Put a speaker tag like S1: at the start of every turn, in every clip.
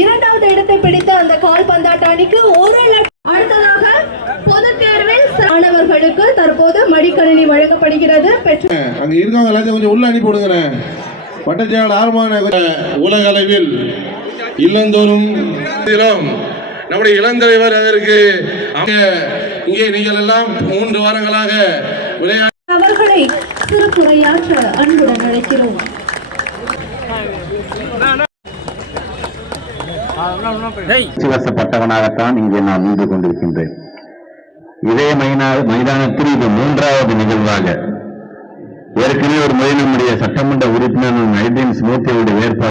S1: இரண்டாவது இடத்தை பிடித்த அந்த கால்பந்தாட்ட அணிக்கு ஒரு லட்சம். அடுத்ததாக பொதுத் தேர்வில் மாணவர்களுக்கு தற்போது மடிக்கணினி வழங்கப்படுகிறது.
S2: அங்க இருக்கவங்க எல்லாத்தையும் கொஞ்சம் உள்ள அனுப்பி விடுங்கண்ணே வட்டச்செயலாளர் ஆர்வமான உலக அளவில் இல்லந்தோறும் நம்முடைய இளந்தலைவர் அதற்கு இங்கே நீங்கள் எல்லாம் மூன்று வாரங்களாக விளையாட
S1: அவர்களை சிறப்புரையாற்ற அன்புடன் அழைக்கிறோம்.
S3: வசப்பட்டவனாகத்தான் இங்கே நான் நின்று கொண்டிருக்கின்றேன். இதே மைதானத்தில் இது மூன்றாவது நிகழ்வாக. ஏற்கனவே ஒரு முறை நம்முடைய சட்டமன்ற உறுப்பினர் நைன்டீன் ஸ்மூர்த்தியுடைய ஏற்பாடு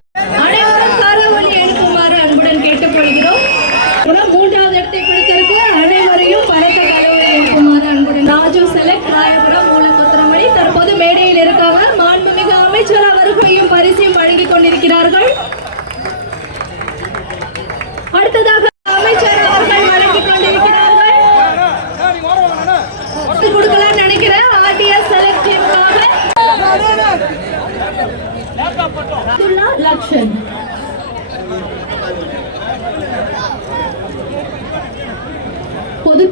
S1: தற்போது மேடையில் இருக்காங்க மாண்புமிகு அமைச்சர் அவர்களையும் பரிசையும் வழங்கிக் கொண்டிருக்கிறார்கள். அடுத்ததாக அமைச்சர் அவர்கள் வழங்கிக் கொண்டிருக்கிறார்கள். கொடுக்கலாம்னு நினைக்கிறேன். ஆர்டிஎஸ் செலக்ட் டீமுக்காக அப்துல்லா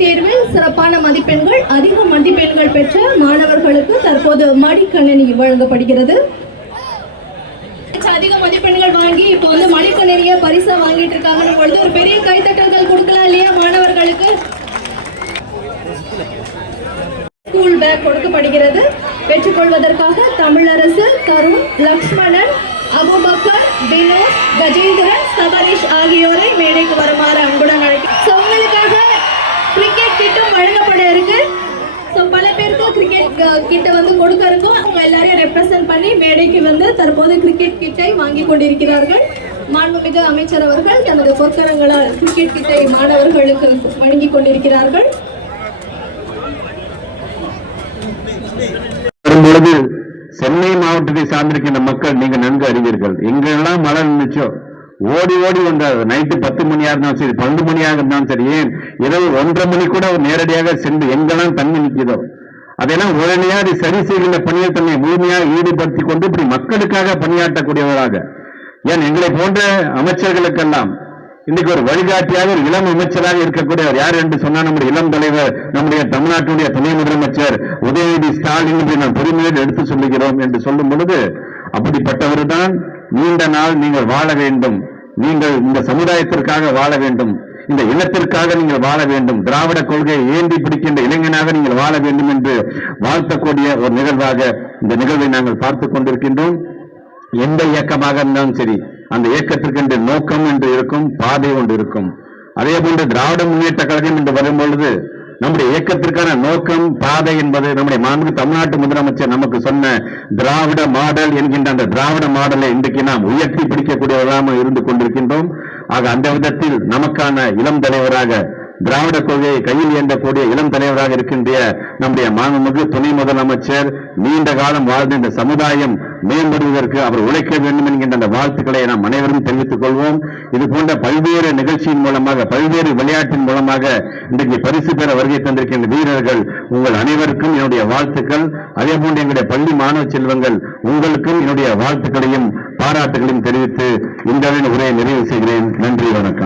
S1: தேர்வில் சிறப்பான மதிப்பெண்கள் அதிக மதிப்பெண்கள் பெற்ற மாணவர்களுக்கு தற்போது மடிக்கணினி வழங்கப்படுகிறது. அதிக மதிப்பெண்கள் வாங்கி இப்போ வந்து மலிப்பு நிறைய பரிசா வாங்கிட்டு இருக்காங்கன்னு பொழுது ஒரு பெரிய கைத்தட்டல்கள் கொடுக்கலாம் இல்லையா மாணவர்களுக்கு? ஸ்கூல் பேக் கொடுக்கப்படுகிறது. பெற்றுக்கொள்வதற்காக தமிழரசு தருண் லக்ஷ்மணன் அபுபக்கர் வினோத் கஜேந்திரன் சபரீஷ் ஆகியோரை மேடைக்கு வருமாறு அன்புடன் அழைக்க So, உங்களுக்காக கிரிக்கெட் கிட்டும் வழங்கப்பட இருக்கு. கிட்ட வந்து கொடுக்க இருக்கும் அவங்க எல்லாரையும் ரெப்ரசன்ட் பண்ணி மேடைக்கு வந்து தற்போது கிரிக்கெட் கிட்டை வாங்கி கொண்டிருக்கிறார்கள். மாண்புமிகு அமைச்சர் அவர்கள் தனது பொற்கரங்களால் கிரிக்கெட் கிட்டை மாணவர்களுக்கு வழங்கி கொண்டிருக்கிறார்கள்.
S3: வரும்பொழுது சென்னை மாவட்டத்தை சார்ந்திருக்கின்ற மக்கள் நீங்க நன்கு அறிவீர்கள். எங்கெல்லாம் மழை நின்றுச்சோ ஓடி ஓடி வந்தார் நைட்டு பத்து மணியா இருந்தாலும் சரி பன்னெண்டு மணியாக இருந்தாலும் சரி ஏன் இரவு ஒன்றரை மணி கூட நேரடியாக சென்று எங்கெல்லாம் தண்ணி நிற்கிறதோ அதெல்லாம் உடனடியாக அதை சரி செய்கின்ற பணியில் தன்னை முழுமையாக ஈடுபடுத்தி கொண்டு இப்படி மக்களுக்காக பணியாற்றக்கூடியவராக ஏன் எங்களை போன்ற அமைச்சர்களுக்கெல்லாம் இன்னைக்கு ஒரு வழிகாட்டியாக ஒரு இளம் அமைச்சராக இருக்கக்கூடியவர் யார் என்று சொன்னால் நம்முடைய இளம் தலைவர் நம்முடைய தமிழ்நாட்டுடைய துணை முதலமைச்சர் உதயநிதி ஸ்டாலின் என்று நாம் பெருமையோடு எடுத்து சொல்லுகிறோம் என்று சொல்லும் பொழுது அப்படிப்பட்டவர் தான் நீண்ட நாள் நீங்கள் வாழ வேண்டும். நீங்கள் இந்த சமுதாயத்திற்காக வாழ வேண்டும். இந்த இனத்திற்காக நீங்கள் வாழ வேண்டும். திராவிட கொள்கையை ஏந்தி பிடிக்கின்ற இளைஞனாக நீங்கள் வாழ வேண்டும் என்று வாழ்த்தக்கூடிய ஒரு நிகழ்வாக இந்த நிகழ்வை நாங்கள் பார்த்துக் கொண்டிருக்கின்றோம். எந்த இயக்கமாக இருந்தாலும் சரி அந்த இயக்கத்திற்கு என்று நோக்கம் என்று இருக்கும் பாதை ஒன்று இருக்கும். அதே போன்று திராவிட முன்னேற்ற கழகம் என்று வரும்பொழுது நம்முடைய இயக்கத்திற்கான நோக்கம் பாதை என்பது நம்முடைய மாண்பு தமிழ்நாட்டு முதலமைச்சர் நமக்கு சொன்ன திராவிட மாடல் என்கின்ற அந்த திராவிட மாடலை இன்றைக்கு நாம் உயர்த்தி பிடிக்கக்கூடியவராக இருந்து கொண்டிருக்கின்றோம். ஆக அந்த விதத்தில் நமக்கான இளம் தலைவராக திராவிட கொள்கையை கையில் ஏந்தக்கூடிய இளம் தலைவராக இருக்கின்ற நம்முடைய மாண்புமிகு துணை முதலமைச்சர் நீண்ட காலம் வாழ்ந்த இந்த சமுதாயம் மேம்படுவதற்கு அவர் உழைக்க வேண்டும் என்கின்ற அந்த வாழ்த்துக்களை நாம் அனைவரும் தெரிவித்துக் கொள்வோம். இது போன்ற பல்வேறு நிகழ்ச்சியின் மூலமாக பல்வேறு விளையாட்டின் மூலமாக இன்றைக்கு பரிசு பெற வருகை தந்திருக்கின்ற வீரர்கள் உங்கள் அனைவருக்கும் என்னுடைய வாழ்த்துக்கள். அதே போன்று எங்களுடைய பள்ளி மாணவ செல்வங்கள் உங்களுக்கும் என்னுடைய வாழ்த்துக்களையும் பாராட்டுகளையும் தெரிவித்து இந்த உரையை நிறைவு செய்கிறேன். நன்றி வணக்கம்.